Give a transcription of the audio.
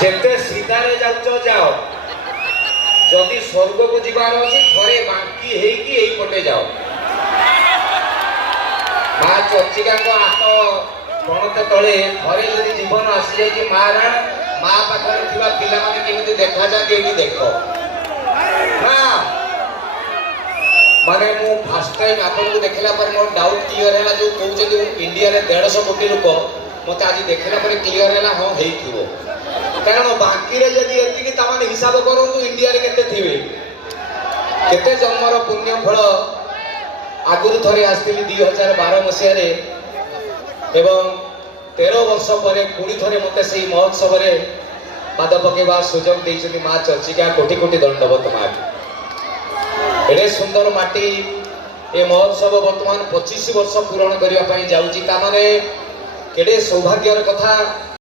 যেতে সিধারে যাচ্ছ যাও, যদি স্বর্গকু যাবার আছে থরে বাঙ্কি হইকি এই পটে যাও। মা চর্চিকাঙ্ক হাত প্রণত তলে থরে যদি জীবন আসি যাই মা রা মা পাখরে থিবা পিলামানে কেমিতি দেখা যাতে এটি দেখ না। মানে মু ফার্স্ট টাইম আপনাকে দেখিলা পরে মোর ডাউট ক্লিयर ହେଲା जो कहउछे इंडिया रे 150 कोटी लोक मते आज देखला परे क्लियर ହେଲା हां हेइथिबो कारण बाकी रे जदी एतिकी तमाने हिसाब करंतु इंडिया रे केते थिबे केते जन्मर पुण्य फल आगुरु थरे आस्थिली 2012 मसिया रे एवं 13 वर्ष परे पुणी थरे मते सेही महोत्सव रे पाद पकेबा सुजोग देइछथि मां चर्चिका कोटि कोटि दंडवत मां। एडे सुंदर माटी ए महोत्सव वर्तमान 25 वर्ष पूरण करने जाऊँगी। केड़े सौभाग्यर कथा।